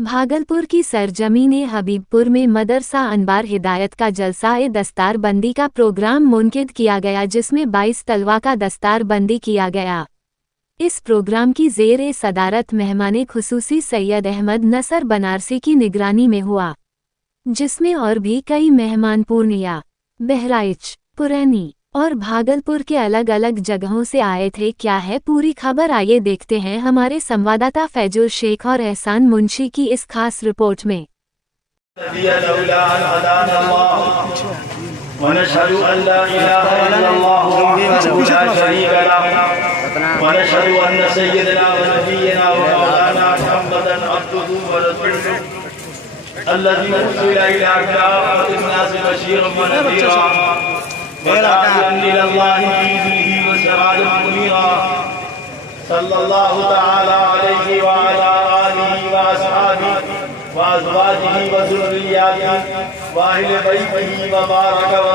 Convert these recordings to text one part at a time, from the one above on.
भागलपुर की सरजमीन हबीबपुर में मदरसा अनबार हिदायत का जलसा-ए दस्तार बंदी का प्रोग्राम मुनक़िद किया गया, जिसमें 22 तलवा का दस्तार बंदी किया गया। इस प्रोग्राम की ज़ेर सदारत मेहमान खुसूसी सैयद अहमद नसर बनारसी की निगरानी में हुआ, जिसमें और भी कई मेहमान पूर्णिया, बहराइच, पुरैनी और भागलपुर के अलग अलग जगहों से आए थे। क्या है पूरी खबर, आइए देखते हैं हमारे संवाददाता फैजुल शेख और एहसान मुंशी की इस खास रिपोर्ट में। सल्लल्लाहु तआला अलैहि व अला आलिहि व अस्हाबिहि व अज़वाजिहि व ज़ुर्रिय्यातिहि व अहले बैतिहि व बारक व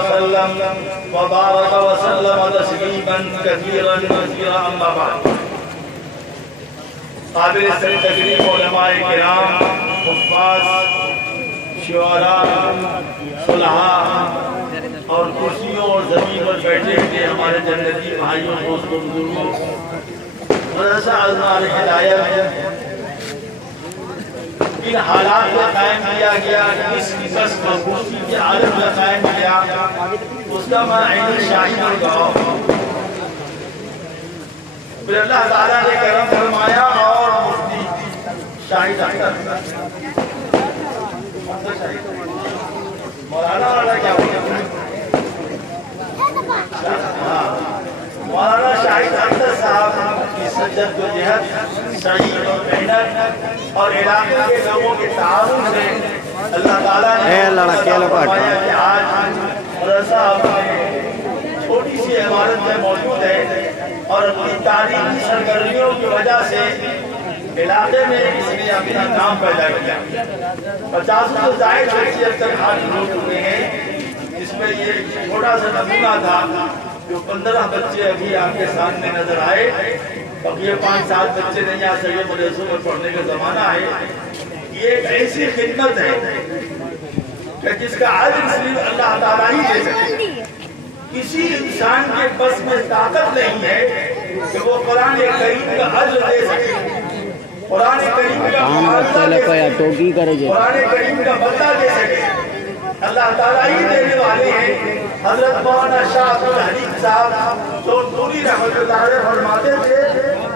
सल्लम तस्लीमन कसीरन कसीरा, अम्मा बाद। काबिल तकरीम उलमाए किराम, हुफ़्फ़ाज़, शुअरा, सुलहा और कुर्सियों और ज़मीन पर बैठे हुए हमारे जन्नती भाइयों, दोस्तों, बुजुर्गों, मदरसा अनबार हिदायत इन हालात में कायम किया गया, इस मजबूती के आलम में कायम किया, उसका मैं ऐन शाहिद और गवाह हूं। फिर अल्लाह ताला ने करम फरमाया और मुफ्ती शाहिद अख्तर मौलाना वाला क्या मौलाना शाहिद अख्तर साहब की सज्जद सही और मेहनत और इलाके के लोगों के ताउन से अल्लाह ताला ने आज मदरसा छोटी सी इमारत में मौजूद है और अपनी तारीखी सरगर्मियों की वजह से इलाके में इसने अपना नाम पैदा किया। 50 से ज़ायद बच्चे अब तक हाजिर हो चुके हैं, जिसमें ये छोटा सा नमूना था जो 15 बच्चे अभी आपके सामने नजर आए। अब ये 5-7 बच्चे नहीं आ सके, मदरसों में पढ़ने का जमाना है। ये एक ऐसी खिदमत है कि जिसका अज्र सिर्फ अल्लाह ताला ही दे सकते। किसी इंसान के बस में ताकत नहीं है कि वो कुरान करीम का अज्र दे सके, कुरान करीम का कुरान करीम का बदला दे सके। अल्लाह ताला ही देने वाले हैं। हजरत मौलाना शाह अब्दुल हलीम साहब तो पूरी रहमतुल्लाह अलैह फरमाते थे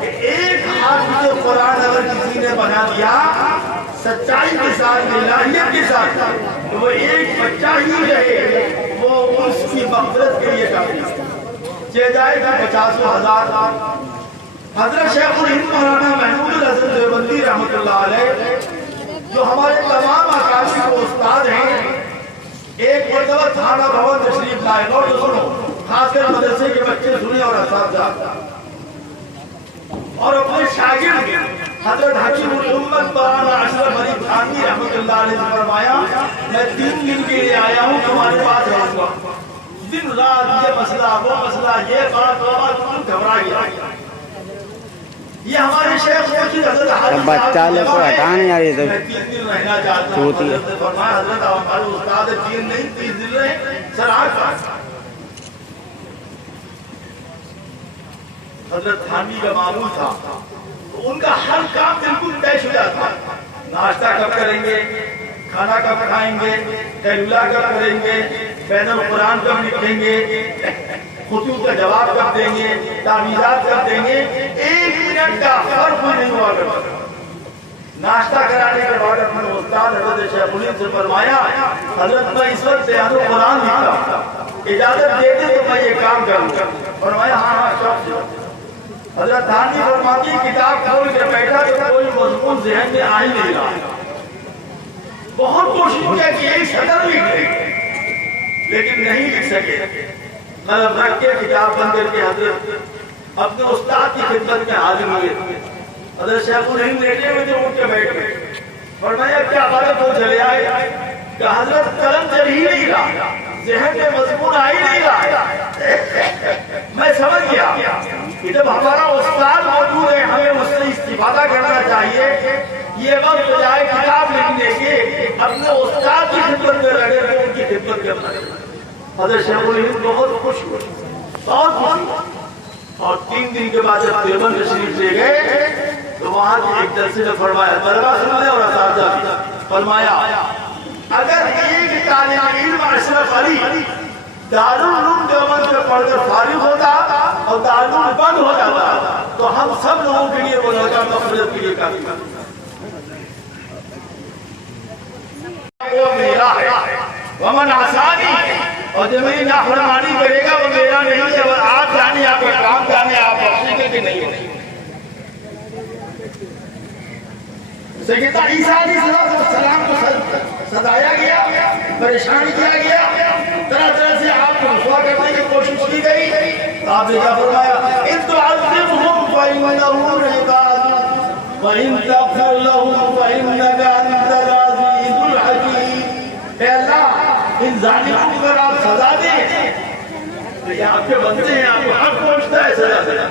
कि एक हाफिज़ कुरान अगर किसी ने बना दिया सच्चाई के साथ, इलाहियत के साथ, तो वो एक बच्चा ही रहे, वो उसकी मग़फ़िरत के लिए काफी चाहे जाए 50,000। हजरत शेखुल हिंद मौलाना महमूद हसन देवबंदी रहमतुल्लाह अलैह जो हमारे तमाम अकादमी के उस्ताद हैं, एक मरतबा थाना भवन तशरीफ लाए। और सुनो, खासकर मदरसे के बच्चे सुने और असातिज़ा और अपने शागिर्द हजरत हकीमुल उम्मत मौलाना अशरफ अली थानवी रहमतुल्लाह अलैह ने फरमाया, मैं 3 दिन के लिए आया हूँ, तुम्हारे पास रहूंगा। दिन रात ये मसला वो मसला, ये बात वो बात, तुम घबरा गया। ये हमारे शेख बच्चा लोग को हटा नहीं आ रही तो रहना चाहता हूं। हजरत हमारे उस्ताद 3 नहीं 30 दिन रहे। सर आज हजरत थानवी का मामूल था तो उनका हर काम बिल्कुल तय शुदा था। नाश्ता कब करेंगे, खाना कब खाएंगे, कैलुला कब करेंगे, बैनुल कुरान कब लिखेंगे, खुतूब का जवाब कब देंगे, तावीज़ात कब देंगे, 1 मिनट का फर्क नहीं हुआ करता। नाश्ता कराने के बाद अपने उस्ताद हजरत शेखुल हिंद से फरमाया, हजरत मैं इस वक्त बयानुल कुरान लिखता, इजाजत दे दे तो मैं ये काम करूंगा। फरमाया हाँ हाँ शौक से। हजरत थानवी फरमाती किताब खोल के बैठा तो कोई मजमून ज़हन में आ ही नहीं रहा। बहुत कोशिश की कि एक सदर लिख ले, लेकिन नहीं लिख सके। मतलब रख के किताब बंद करके हजरत अपने उस्ताद की खिदमत में हाजिर हुए। हजरत शेखुल हिंद लेटे हुए थे, उठ के बैठ गए। फरमाया क्या बात हो, चले आए कि हजरत कलम चल ही नहीं रहा, ज़हन में मजमून आ ही नहीं रहा। मैं समझ गया कि जब हमारा उस्ताद मौजूद है हमें उससे इस्तिफादा करना चाहिए। ये वक्त जाए किताब حضرت شیخ الہند بہت خوش ہوئے، بہت خوشی، اور 3 دن کے بعد جب دیوبند تشریف لے گئے تو وہاں کے ایک جلسے میں فرمایا، طلبہ سن لیں اور اساتذہ بھی، فرمایا اگر ایک طالب علم اشرف علی دارالعلوم دیوبند سے پڑھ کر فارغ ہوتا اور دارالعلوم بند ہو جاتا تو ہم سب لوگوں کے لیے وہ لڑکا مغفرت کے لیے کافی تھا۔ وہ میرا ہے، ومن عصانی، اور جو میری نافرمانی کرے گا وہ میرا نہیں ہے، اور آپ جانے آپ کا کام جانے آپ بخشیں گے کہ نہیں۔ سیدنا عیسیٰ علیہ السلام کو ستایا گیا، پریشان کیا گیا، طرح طرح سے آپ کو رسوا کرنے کی کوشش کی گئی، آپ نے کیا فرمایا؟ ان تعذبهم فإنهم عبادك وإن تغفر لهم فإنك أنت العزيز الحكيم۔ اے اللہ ان ظالموں کو اگر آپ سزا دیں تو یہ آپ کے بندے ہیں، آپ کو حق پہنچتا ہے سزا دینا،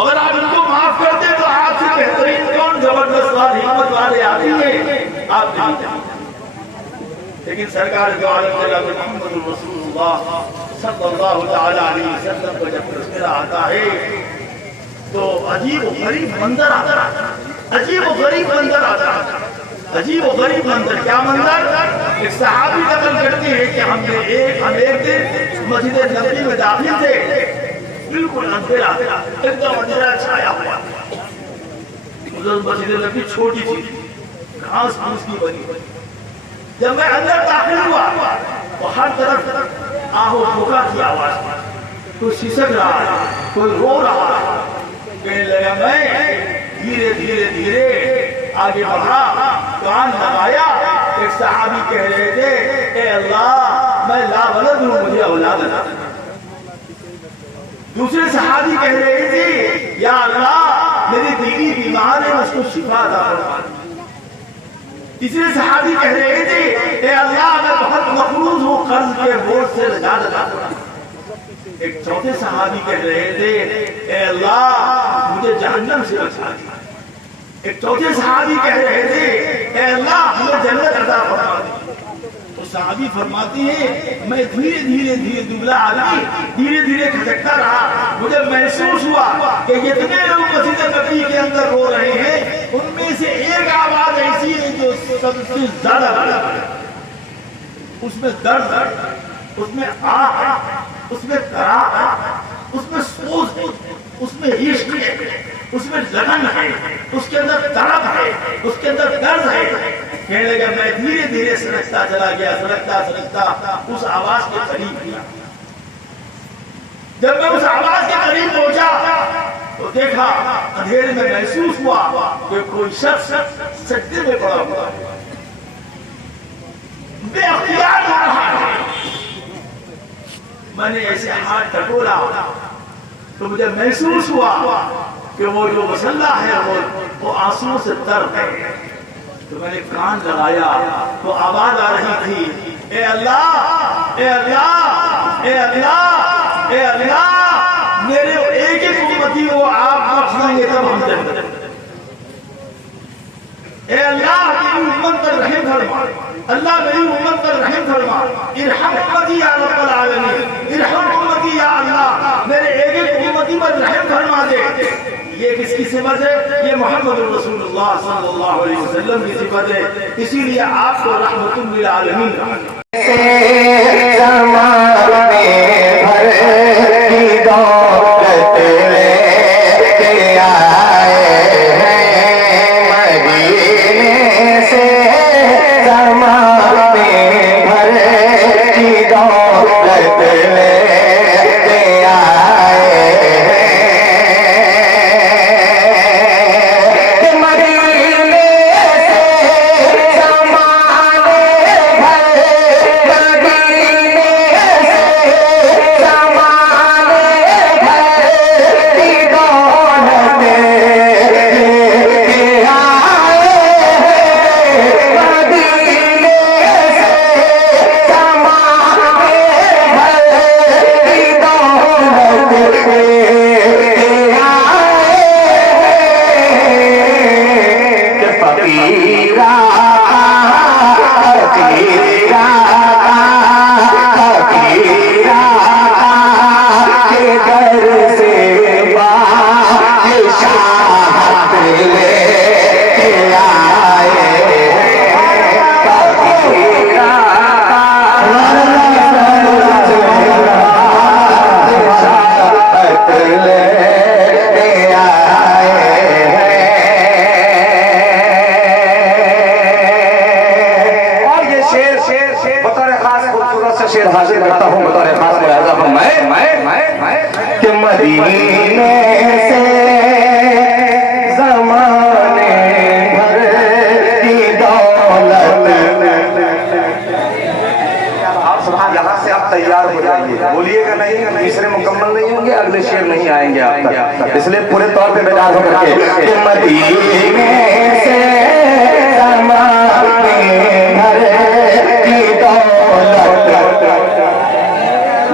اگر آپ ان کو معاف کر دیں تو آپ سے بہترین کون زبردست ہمت والے آدمی ہیں آپ نہیں جانتے۔ لیکن سرکار جو عالم جناب محمد رسول اللہ صلی اللہ علیہ وسلم کو جب تذکرہ آتا ہے تو عجیب و غریب منظر آتا ہے، عجیب و غریب منظر آتا ہے، عجیب و غریب منظر۔ کیا منظر؟ ایک صحابی نقل کرتے ہیں کہ ہم ایک دن مسجد نبوی میں داخل تھے، بالکل اندھیرا، ایک دم اندھیرا چھایا ہوا، مسجد نبوی چھوٹی تھی، گھاس پھوس کی بنی ہوئی۔ جب میں اندر داخل ہوا تو ہر طرف آہو بھوکا کی آواز، کوئی سسک رہا ہے، کوئی رو رہا ہے۔ کہنے لگا میں دھیرے دھیرے دھیرے آگے بڑھا، کان لگایا، ایک صحابی کہہ رہے تھے اے اللہ میں لا ولد ہوں، مجھے اولاد عطا کر۔ دوسرے صحابی کہہ رہے تھے یا اللہ میری بیوی بیمار ہے، اس کو شفا عطا فرما۔ تیسرے صحابی کہہ رہے تھے اے اللہ میں بہت مقروض ہوں، قرض کے بوجھ سے نجات عطا فرما۔ ایک چوتھے صحابی کہہ رہے تھے اے اللہ مجھے جہنم سے بچا دے۔ ایک چوتھے صحابی کہہ رہے تھے اے اللہ مجھے جنت عطا فرما دے۔ تو صحابی فرماتی ہے میں دھیرے دھیرے دبلا آدمی دھیرے دھیرے کھٹکتا رہا، مجھے محسوس ہوا کہ جتنے لوگ مسجد نبوی کے اندر رو رہے ہیں ان میں سے ایک آواز ایسی ہے جو سب سے زیادہ ہے، اس میں درد ہے، اس میں آہ ہے، اس میں تراہ ہے، اس میں سوز ہے، اس میں عشق ہے، اس میں لگن ہے، اس کے اندر طلب ہے، اس کے اندر درد ہے۔ کہنے لگا میں دھیرے دھیرے سرکتا چلا گیا، سرکتا اس آواز کے قریب گیا۔ جب میں اس آواز کے قریب پہنچا تو دیکھا اندھیرے میں محسوس ہوا کہ کوئی شخص سجدے میں پڑا ہوا ہے، بے اختیار ہو رہا ہے۔ میں نے ایسے ہاتھ ٹٹولا تو مجھے محسوس ہوا کہ وہ جو مسلح ہے وہ آنسوؤں سے تر ہے۔ تو میں نے کان لگایا تو آواز آ رہی تھی اے اللہ اے اللہ اے اللہ اے اللہ میرے ایک ایک امتی کو آپ بخش دیں گے تب ہم جنت۔ اے اللہ میری امت پر رحم فرما، اللہ میری امت پر رحم فرما، ارحم امتی یا رب العالمین، ارحم امتی یا اللہ میرے ایک ایک امتی پر رحم فرما دے۔ یہ کس کی صفت ہے؟ یہ محمد رسول اللہ صلی اللہ علیہ وسلم کی صفت ہے، اسی لیے آپ کو رحمت للعالمین کہا۔ शेर हासिल करता हूँ बतौर खास मुलाहिजा फरमाए कि मदीने से ज़माने भर की दौलत। यहाँ से आप तैयार हो जाइए, बोलिएगा नहीं, तीसरे मुकम्मल नहीं होंगे, अगले शेर नहीं आएंगे आप तक, इसलिए पूरे तौर पे बेदार होकर के कि मदीने से ज़माने भर की दौलत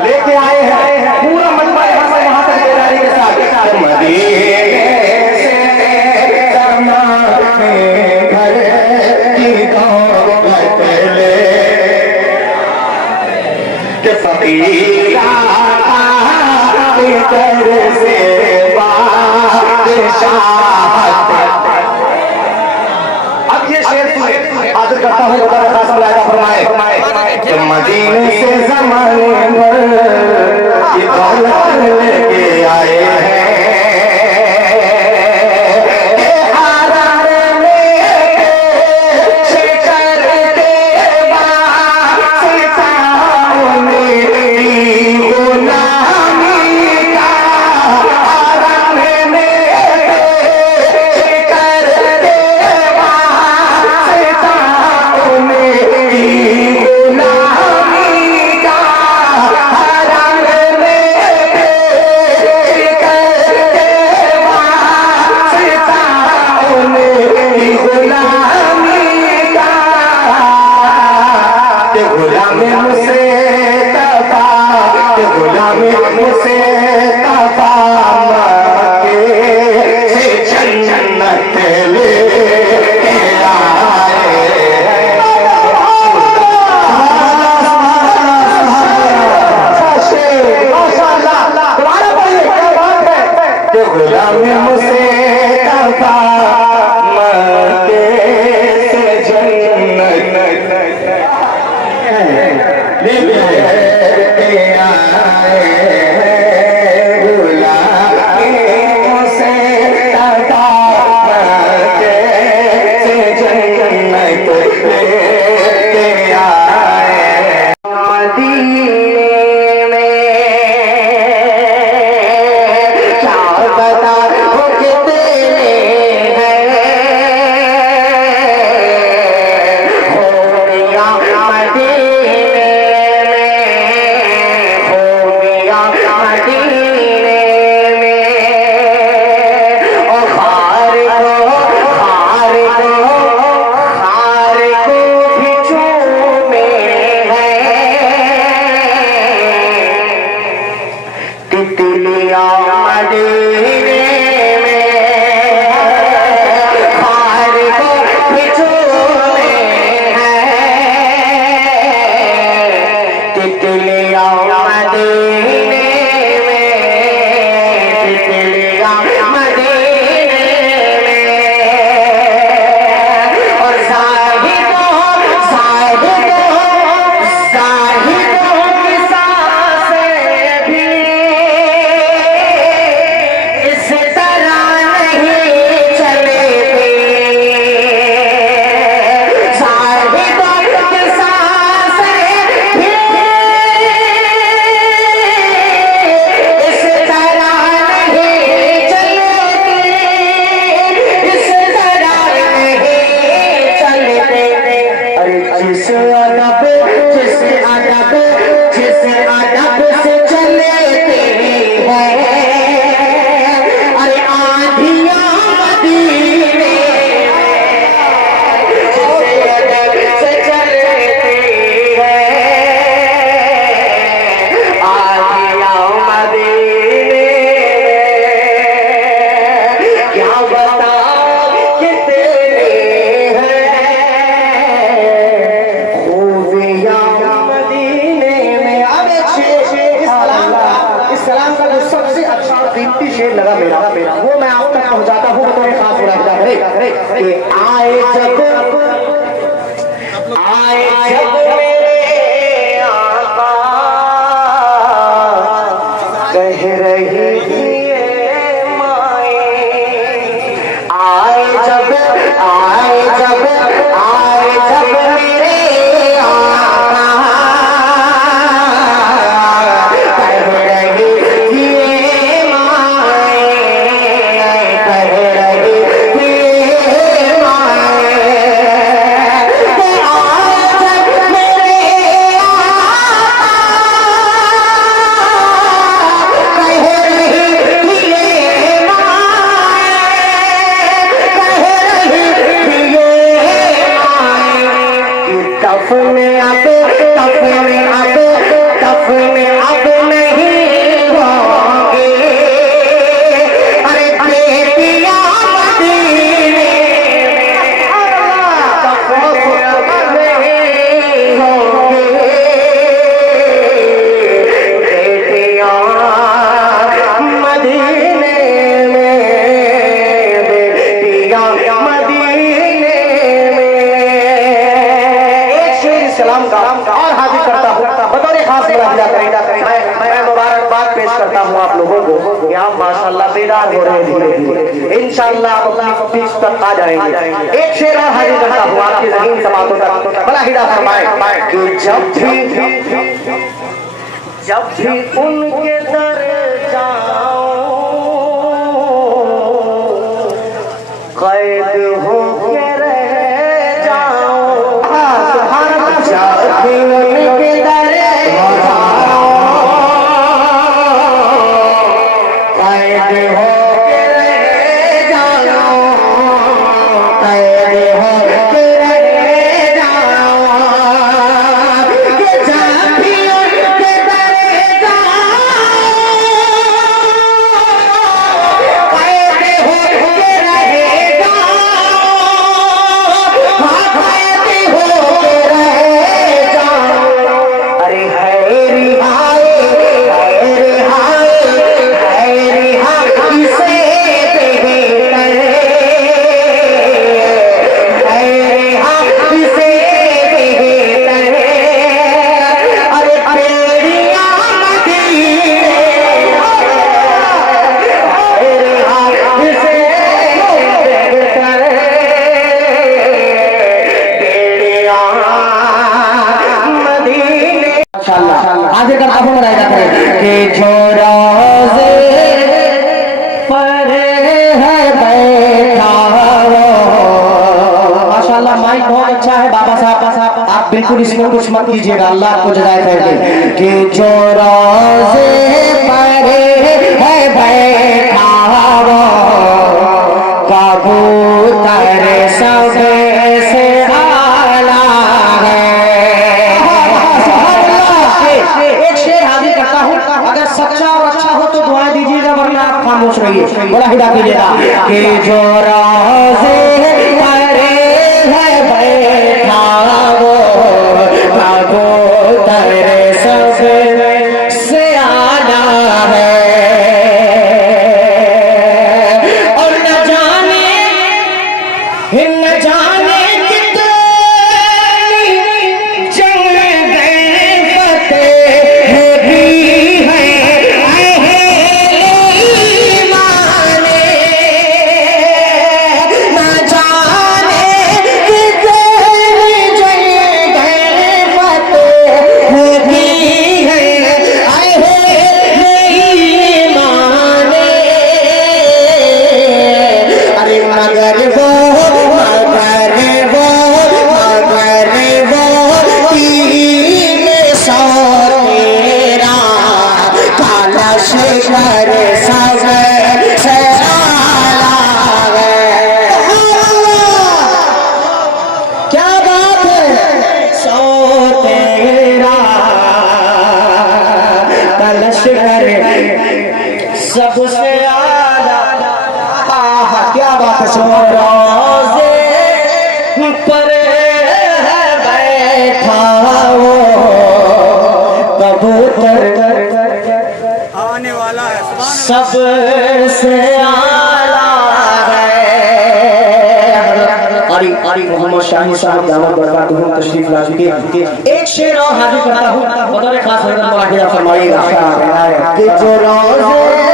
लेके आए हैं। पूरा मजमा यहाँ से वहाँ तक बेदारी के साथ मदीने से ज़माने भर की दौलत ले के फकीरा इधर से बादशाहत। अब ये शेर सुने, हाजिर करता हूँ बतौर खास मुलाहिजा फरमाए कि मदीने से ज़माने भर की दौलत लेके आए हैं। आए जब मेरे आका सलाम का और हाजिर करता हूँ बतौर खास मुलाहिजा करें। मैं मुबारकबाद पेश करता हूँ आप लोगों को कि आप माशाअल्लाह बेदार हो रहे हैं धीरे धीरे, इंशाअल्लाह आप अपनी पीछ तक आ जाएंगे। एक शेर और हाजिर करता हूँ आपकी ज़हीन समातों तक, मुलाहिजा फरमाएं कि जब भी उनके दर जाऊं कैद हो के रह जाऊं, जब भी उनके दर जाऊं कैद हो के रह जाऊं, कैद हो के रह जाऊं, कि जब भी उनके दर जाऊं कैद हो के रह हाजिर करता हूँ मुलाहिजा करें कि जो रोज़े पर है बैठा वो, माशाअल्लाह माइक बहुत अच्छा है बाबा साहब, आप बिल्कुल इसमें कुछ मत कीजिएगा, अल्लाह आपको जज़ाए खैर दे। कि जो रोज़े पर है बैठा वो कबूतर सबसे आला है। एक शेर हाजिर करता हूँ, अगर सच्चा और अच्छा हो तो दुआ दीजिएगा, वरना आप खामोश रहिए, बड़ा हिदा कीजिएगा कि जो रोज़े पर है बैठा वो कबूतर सबसे आला है। और न जाने कितनी जंग सबसे आला, क्या बात है। सो रोज़े पर है बैठा वो कबूतर आने वाला है सबसे आला है। आरी मोहम्मद शाही साहब दामद बरकातुहू तशरीफ ला चुके हैं। एक शेर और हाजिर करता हूँ, बतौर खास मुलाहिजा फरमाइएगा कि जो रोज़े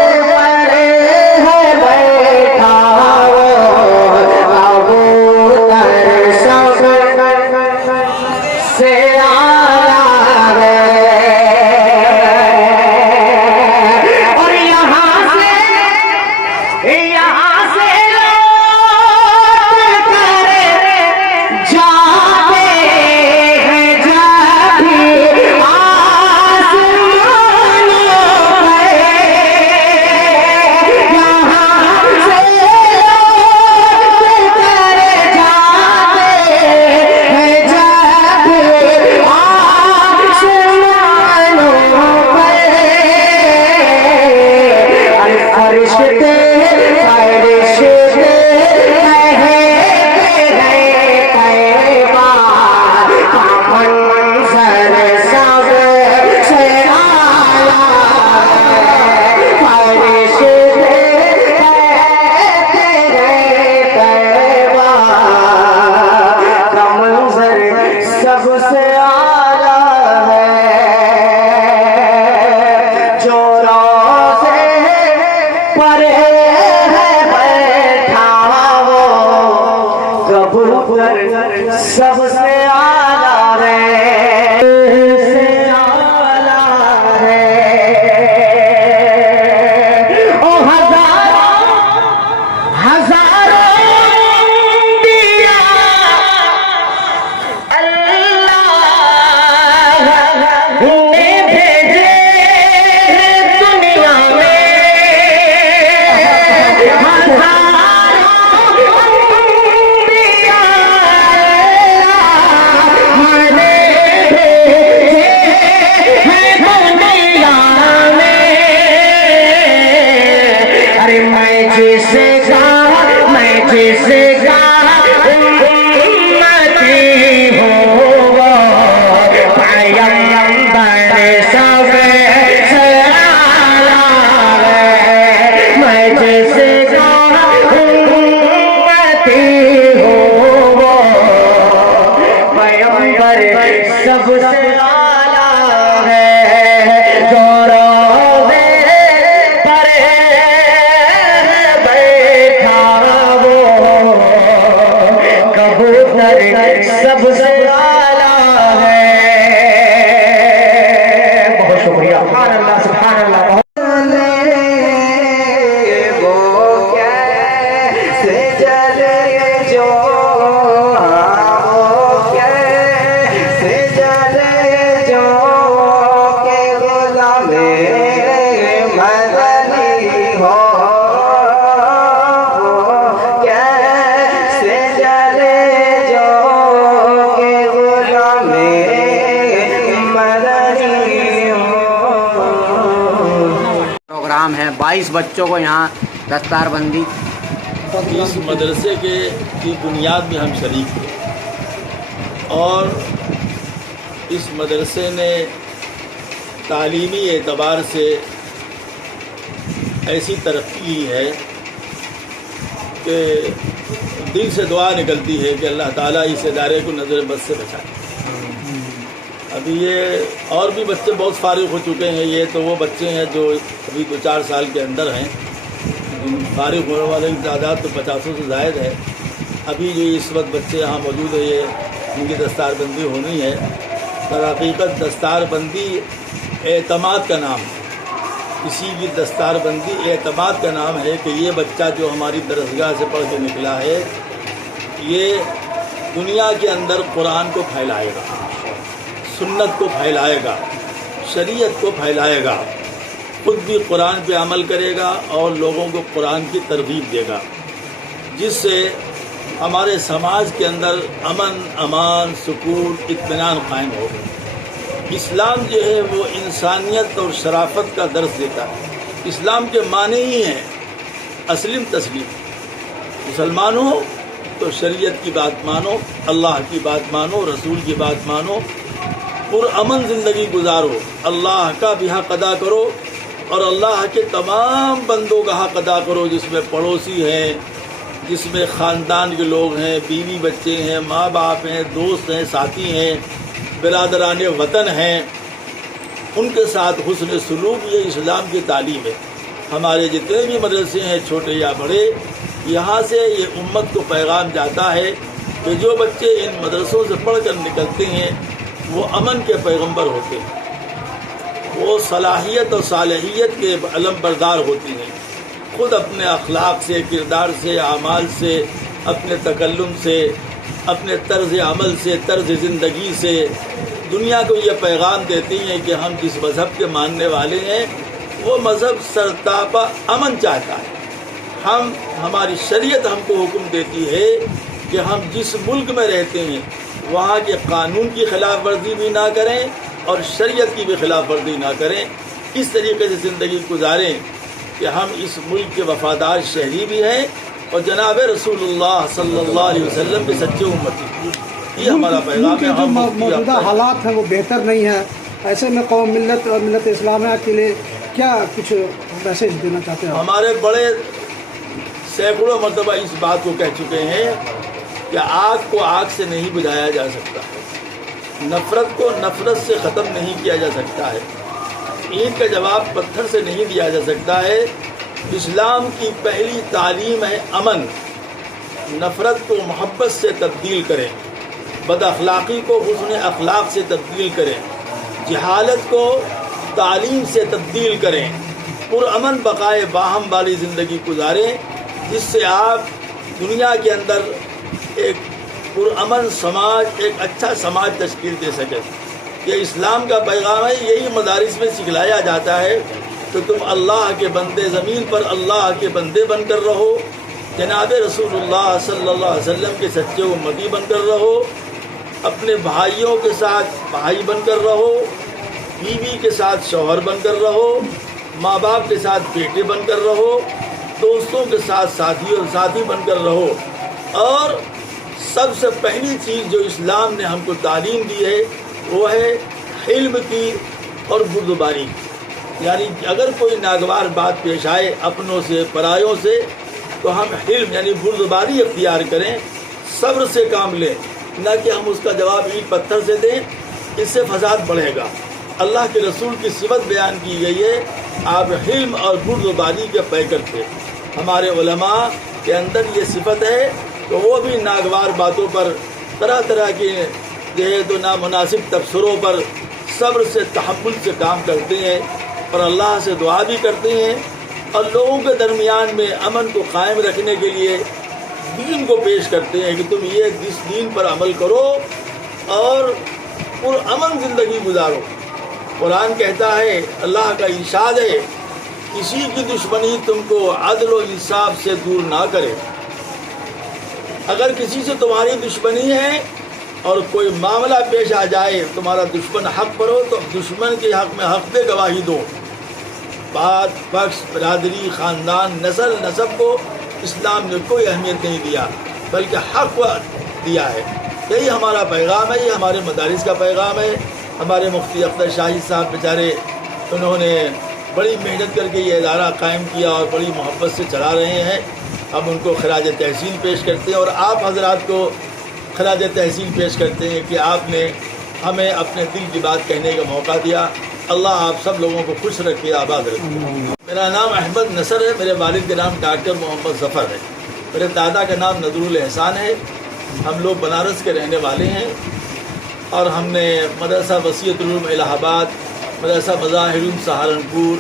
کبوتر سب سے اعلیٰ ہے، سے اعلیٰ ہے، او ہزاروں ہزاروں انبیاء اللہ نے بھیجے دنیا میں، سب سے اعلیٰ ہے، گورو پر بیٹھا وہ کبوتر سب سے اعلیٰ ہے۔ بہت شکریہ، سبحان اللہ سبحان اللہ۔ وہ کیسے جلے جو پروگرام ہے 22 بچوں کو یہاں دستار بندی۔ اس مدرسے کی بنیاد میں ہم شریک تھے اور اس مدرسے نے تعلیمی اعتبار سے ایسی ترقی کی ہے کہ دل سے دعا نکلتی ہے کہ اللہ تعالیٰ اس ادارے کو نظر بد سے بچائے۔ ابھی یہ اور بھی بچے بہت فارغ ہو چکے ہیں، یہ تو وہ بچے ہیں جو ابھی 2-4 سال کے اندر ہیں، فارغ ہونے والے کی تعداد تو 50 سے زائد ہے۔ ابھی جو اس وقت بچے یہاں موجود ہیں یہ ان کی دستار بندی ہونی ہے۔ در حقیقت دستار بندی اعتماد کا نام ہے، کسی کی دستار بندی اعتماد کا نام ہے کہ یہ بچہ جو ہماری درسگاہ سے پڑھ کے نکلا ہے یہ دنیا کے اندر قرآن کو پھیلائے گا، سنت کو پھیلائے گا، شریعت کو پھیلائے گا، خود بھی قرآن پہ عمل کرے گا اور لوگوں کو قرآن کی ترغیب دے گا، جس سے ہمارے سماج کے اندر امن، امان، سکون، اطمینان قائم ہوگا۔ اسلام جو ہے وہ انسانیت اور شرافت کا درس دیتا ہے۔ اسلام کے معنی ہی ہیں اسلم تسلیم، مسلمان ہو تو شریعت کی بات مانو، اللہ کی بات مانو، رسول کی بات مانو، پرامن زندگی گزارو، اللہ کا بھی حق ادا کرو اور اللہ کے تمام بندوں کا حق ادا کرو، جس میں پڑوسی ہیں، جس میں خاندان کے لوگ ہیں، بیوی بچے ہیں، ماں باپ ہیں، دوست ہیں، ساتھی ہیں، برادران وطن ہیں، ان کے ساتھ حسن سلوک یہ اسلام کی تعلیم ہے۔ ہمارے جتنے بھی مدرسے ہیں چھوٹے یا بڑے، یہاں سے یہ امت کو پیغام جاتا ہے کہ جو بچے ان مدرسوں سے پڑھ کر نکلتے ہیں وہ امن کے پیغمبر ہوتے ہیں، وہ صلاحیت اور صالحیت کے علم بردار ہوتی ہیں، خود اپنے اخلاق سے، کردار سے، اعمال سے، اپنے تکلم سے، اپنے طرز عمل سے، طرز زندگی سے دنیا کو یہ پیغام دیتی ہیں کہ ہم جس مذہب کے ماننے والے ہیں وہ مذہب سرتاپا امن چاہتا ہے۔ ہماری شریعت ہم کو حکم دیتی ہے کہ ہم جس ملک میں رہتے ہیں وہاں کے قانون کی خلاف ورزی بھی نہ کریں اور شریعت کی بھی خلاف ورزی نہ کریں، اس طریقے سے زندگی گزاریں کہ ہم اس ملک کے وفادار شہری بھی ہیں اور جناب رسول اللہ صلی اللہ علیہ وسلم کے سچے امتی۔ یہ ہمارا پیغام ہے۔ جو موجودہ حالات ہیں وہ بہتر نہیں ہیں، ایسے میں قوم ملت اور ملت اسلامیہ کے لیے کیا کچھ میسیج دینا چاہتے ہیں؟ ہمارے بڑے سینکڑوں مرتبہ اس بات کو کہہ چکے ہیں کہ آگ کو آگ سے نہیں بجھایا جا سکتا، نفرت کو نفرت سے ختم نہیں کیا جا سکتا ہے، اینٹ کا جواب پتھر سے نہیں دیا جا سکتا ہے۔ اسلام کی پہلی تعلیم ہے امن، नफ़रत को मोहब्बत से तब्दील करें, बद अखलाक़ी को हुस्न अखलाक से तब्दील करें, जहालत को तालीम से तब्दील करें, पुरअमन बक़ाए बाहम वाली ज़िंदगी गुजारें, जिससे आप दुनिया के अंदर एक पुरअमन समाज, एक अच्छा समाज तश्कील दे सकें। ये इस्लाम का पैगाम है। यही मदारिस में सिखलाया जाता है कि तुम अल्लाह के बंदे, ज़मीन पर अल्लाह के बंदे बनकर रहो, जनाब रसूलुल्लाह सल्लल्लाहु अलैहि वसल्लम के सच्चे उम्मती बनकर रहो, अपने भाइयों के साथ भाई बनकर रहो, बीवी के साथ शौहर बनकर रहो, माँ बाप के साथ बेटे बनकर रहो, दोस्तों के साथ साथी बनकर रहो। और सबसे पहली चीज़ जो इस्लाम ने हमको तालीम दी है वो है हिल्म की और बुर्दबारी की। यानी अगर कोई नागवार बात पेश आए अपनों से, परायों से, तो हम हिल्म यानी बुर्दबारी अख्तियार करें, सब्र से काम लें, न कि हम उसका जवाब ईंट पत्थर से दें, इससे फसाद बढ़ेगा। अल्लाह के रसूल की सिफत बयान की गई है, आप हिल्म और बुर्दबारी के पैकर थे। हमारे उलमा के अंदर ये सिफत है, तो वो भी नागवार बातों पर, तरह तरह के जो है तो नामुनासिब तबसरों पर सब्र से, तहम्मुल से काम करते हैं और अल्लाह से दुआ भी करते हैं और लोगों के दरमियान में अमन को कायम रखने के लिए दीन को पेश करते हैं कि तुम ये इस दीन पर अमल करो और पुरअमन ज़िंदगी गुजारो। कुरान कहता है, अल्लाह का इरशाद है, किसी की दुश्मनी तुमको अदल और इंसाफ से दूर ना करे। अगर किसी से तुम्हारी दुश्मनी है और कोई मामला पेश आ जाए, तुम्हारा दुश्मन हक पर हो, तो दुश्मन के हक में हक पे गवाही दो। बात, पक्ष, बरादरी, ख़ानदान, नस्ल, नसब को इस्लाम ने कोई अहमियत नहीं दिया, बल्कि हक को दिया है। यही हमारा पैगाम है, ये हमारे मदारिस का पैगाम है। हमारे मुफ्ती अख्तर शाहिद साहब बेचारे, उन्होंने बड़ी मेहनत करके ये इदारा कायम किया और बड़ी मोहब्बत से चला रहे हैं। हम उनको खराज तहसीन पेश करते हैं और आप हजरात को खराज तहसीन पेश करते हैं कि आपने हमें अपने दिल की बात कहने का मौका दिया। अल्लाह आप सब लोगों को खुश रखे, आबाद रखे। मेरा नाम अहमद नसर है, मेरे वालिद का नाम डॉक्टर मोहम्मद ज़फ़र है, मेरे दादा का नाम नदरुल एहसान है। हम लोग बनारस के रहने वाले हैं और हमने मदरसा वसीयतुल उलूम इलाहाबाद, मदरसा मज़ाहिरुल उलूम सहारनपुर,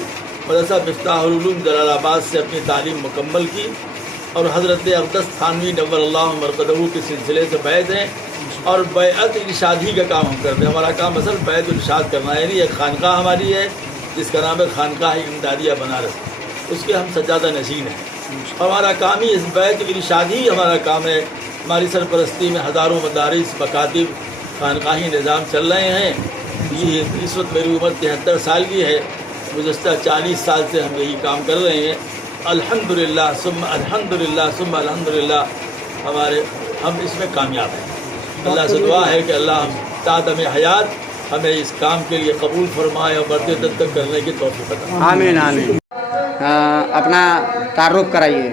मदरसा मिफ्ताहुल उलूम जलालाबाद से अपनी तालीम मुकम्मल की और हज़रत अक़दस थानवी नव्वरल्लाहु मरक़दहू के सिलसिले से बैत हैं और बैअत इरशादी का काम हम करते हैं। हमारा काम असल बैत इरशाद करना है। यानी एक खानका हमारी है जिसका नाम है खानका इमदादिया बनारस, उसके हम सज्जादा नशीन हैं। हमारा काम ही इस बैत इरशादी हमारा काम है। हमारी सरपरस्ती में हज़ारों मदारिस, मकातिब, खानकाही निज़ाम चल रहे हैं। ये इस वक्त मेरी उम्र 73 साल की है। गुज़श्ता 40 साल से हम यही काम कर रहे हैं। अल्हम्दुलिल्लाह सुम्मा अल्हम्दुलिल्लाह सुम्मा अल्हम्दुलिल्लाह हम इसमें कामयाब हैं। अल्लाह से दुआ है कि अल्लाह तादम हयात हमें इस काम के लिए कबूल फरमाए और बढ़ते दर तक करने की तौफीक अता। आमीन आमीन। अपना तारुफ कराइए।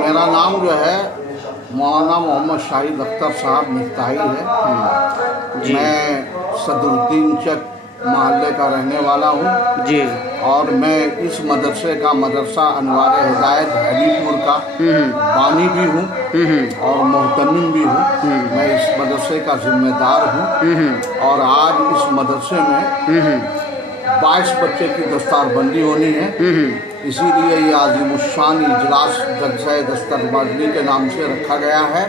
मेरा नाम जो है मौलाना मोहम्मद शाहिद अख्तर साहब मिफ्ताही है। मैं सदरुद्दीन चक महल्ले का रहने वाला हूँ जी। और मैं इस मदरसे का, मदरसा अनवार हिदायत हलीपुर का बानी भी हूँ और मोहतमिम भी हूँ। मैं इस मदरसे का जिम्मेदार हूँ और आज इस मदरसे में 22 बच्चे की दस्तारबंदी होनी है। इसीलिए ये आज़िमुश्शान इजलास जलसा दस्तरबंदी के नाम से रखा गया है।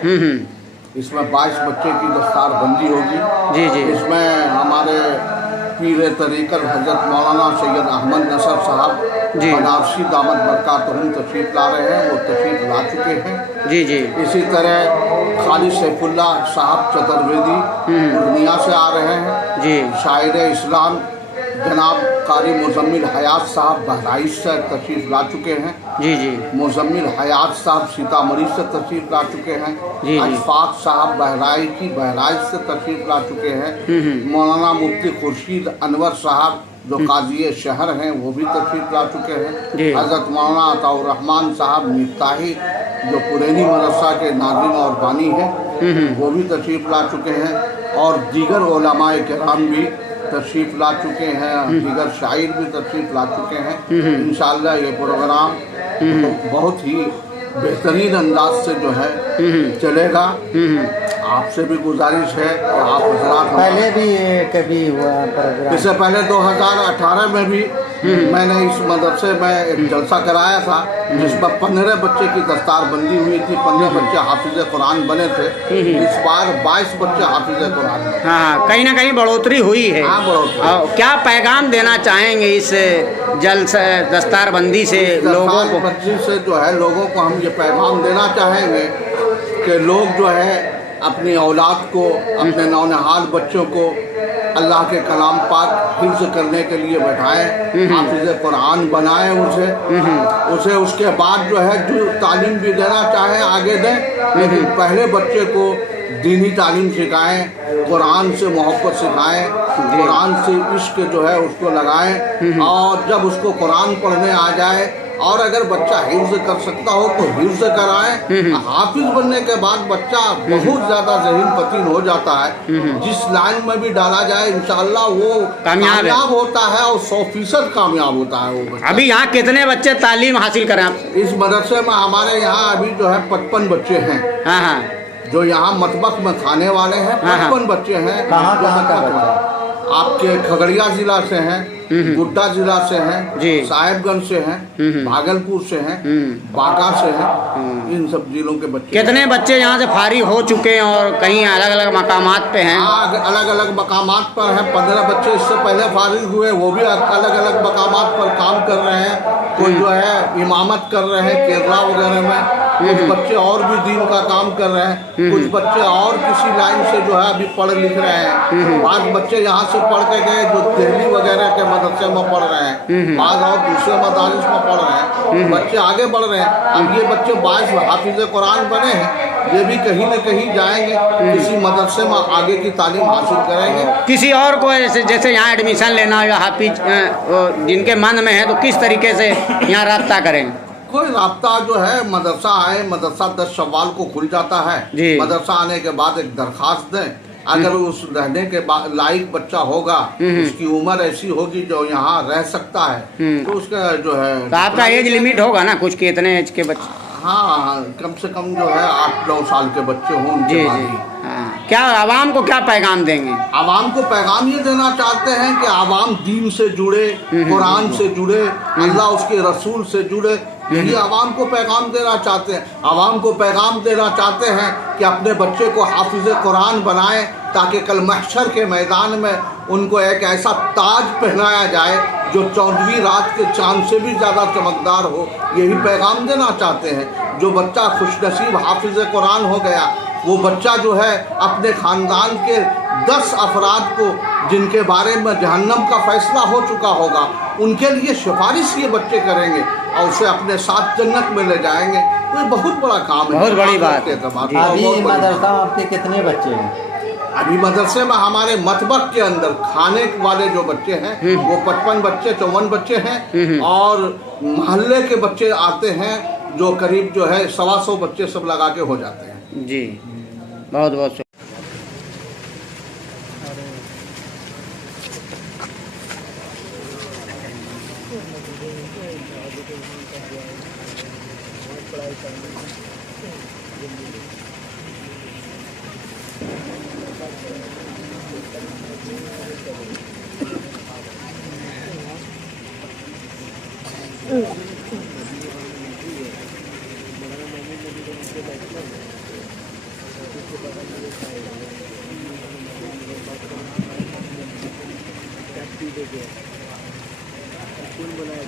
इसमें 22 बच्चे की दस्तारबंदी होगी। जी जी। इसमें हमारे पीर तरीक़त हज़रत मौलाना सैयद अहमद नसर साहब बनारसी दामद बरकातहुम तशरीफ़ ला रहे हैं, वो तशरीफ़ ला चुके हैं। जी जी। इसी तरह खालिद सैफुल्लाह साहब चतुर्वेदी पूर्णिया से आ रहे हैं। जी। शायर इस्लाम जनाब कारी मुज़म्मिल हयात साहब बहराइच से तशरीफ़ ला चुके हैं। जी जी। मुज़म्मिल हयात साहब सीतामढ़ी से तशरीफ़ ला चुके हैं। जी। अशफाक साहब बहराइच से तशरीफ़ ला चुके हैं। मौलाना मुफ्ती खुर्शीद अनवर साहब जो काजी शहर हैं वो भी तशरीफ़ ला चुके हैं। हज़रत मौलाना अताउर रहमान साहब मिफ्ताही जो पुरैनी मदरसा के नाज़िम और बानी हैं वो भी तशरीफ़ ला चुके हैं और दीगर उलमाए किराम भी तशरीफ़ ला चुके हैं। दीगर शायर भी तशरीफ़ ला चुके हैं। इंशाअल्लाह ये प्रोग्राम बहुत ही बेहतरीन अंदाज से जो है चलेगा। आपसे भी गुजारिश है कि आप हजरात पहले भी कभी हुआ प्रोग्राम? इससे पहले 2018 में भी मैंने इस मदरसे में एक जलसा कराया था जिसमें 15 बच्चे की दस्तारबंदी हुई थी, 15 बच्चे हाफिज कुरान बने थे। इस बार 22 बच्चे हाफिज कुरान बने। हाँ, कहीं ना कहीं बढ़ोतरी हुई है। हाँ, बढ़ोतरी। और क्या पैगाम देना चाहेंगे इस जलसा दस्तारबंदी से लोगों को? दस्तारबंदी से जो है लोगों को हम ये पैगाम देना चाहेंगे कि लोग जो है अपनी औलाद को, अपने नौनिहाल बच्चों को अल्लाह के कलाम पाक हिफ्ज़ करने के लिए बैठाएं, हाफिज़ कुरान बनाएं उसे उसके बाद जो है जो तालीम भी देना चाहें आगे दें, लेकिन पहले बच्चे को दीनी तालीम सिखाएं, कुरान से मोहब्बत सिखाएं, कुरान से इश्क जो है उसको लगाएं। और जब उसको कुरान पढ़ने आ जाए और अगर बच्चा हिफ्ज़ कर सकता हो तो हिफ्ज़ कराएं। हाफिज बनने के बाद बच्चा बहुत ज़्यादा ज़हीन फतीन हो जाता है। जिस लाइन में भी डाला जाए इंशाअल्लाह वो कामयाब होता है और 100% कामयाब होता है वो बच्चा। अभी यहाँ कितने बच्चे तालीम हासिल करें आप? इस मदरसे में हमारे यहाँ अभी जो है 55 बच्चे हैं। हाँ हाँ, जो यहाँ मतबख में खाने वाले हैं 55 बच्चे हैं। कहाँ का बच्चा? आपके खगड़िया जिला से हैं, गोड्डा जिला से हैं, साहिबगंज से हैं, भागलपुर से हैं, बांका से हैं, इन सब जिलों के बच्चे। कितने बच्चे यहाँ से फारिग हो चुके हैं और कहीं अलग अलग मकामात पे हैं? अलग अलग मकामात पर हैं। 15 बच्चे इससे पहले फारिग हुए, वो भी अलग अलग मकामात पर काम कर रहे हैं। कोई जो है इमामत कर रहे हैं केरला वगैरह में, कुछ बच्चे और भी दीन का काम कर रहे हैं, कुछ बच्चे और किसी लाइन से जो है अभी पढ़ लिख रहे हैं। 5 बच्चे यहाँ से पढ़ के गए जो दिल्ली वगैरह के मदरसे में पढ़ रहे हैं, बाद और दूसरे मदारिस में पढ़ रहे हैं। बच्चे आगे बढ़ रहे हैं। अब ये बच्चे 22 हाफिज कुरान बने हैं, ये भी कहीं न कहीं जाएंगे, किसी मदरसे में आगे की तालीम हासिल करेंगे। किसी और को जैसे यहाँ एडमिशन लेना या हाफिज जिनके मन में है तो किस तरीके से यहाँ रब्ता करें? कोई राब्ता जो है मदरसा आए, मदरसा 10 शव्वाल को खुल जाता है। मदरसा आने के बाद एक दरखास्त दें, अगर उस रहने के लायक बच्चा होगा, उसकी उम्र ऐसी होगी जो यहाँ रह सकता है, तो उसका जो है तो आपका एज लिमिट होगा ना कुछ, कितने एज के बच्चे? हाँ, कम से कम जो है 8-9 साल के बच्चे हों। जी जी, हाँ। क्या आवाम को क्या पैगाम देंगे? आवाम को पैगाम ये देना चाहते हैं कि आवाम दीन से जुड़े, कुरान से जुड़े, अल्लाह उसके रसूल से जुड़े, यही आवाम को पैगाम देना चाहते हैं। आवाम को पैगाम देना चाहते हैं कि अपने बच्चे को हाफिज कुरान बनाएं ताकि कल महशर के मैदान में उनको एक ऐसा ताज पहनाया जाए जो 14वीं रात के चांद से भी ज़्यादा चमकदार हो। यही पैगाम देना चाहते हैं। जो बच्चा खुशनसीब हाफिज कुरान हो गया, वो बच्चा जो है अपने ख़ानदान के 10 अफराद को जिनके बारे में जहन्नम का फैसला हो चुका होगा, उनके लिए सिफारिश ये बच्चे करेंगे और उसे अपने साथ जन्नत में ले जाएंगे। तो ये बहुत बड़ा काम है, बहुत बड़ी बात। अभी मदरसा आपके कितने बच्चे हैं? अभी मदरसे में हमारे मतबक के अंदर खाने वाले जो बच्चे हैं वो 55 बच्चे, 54 बच्चे हैं। और मोहल्ले के बच्चे आते हैं जो करीब जो है 125 बच्चे सब लगा के हो जाते हैं। जी, बहुत बहुत बनाया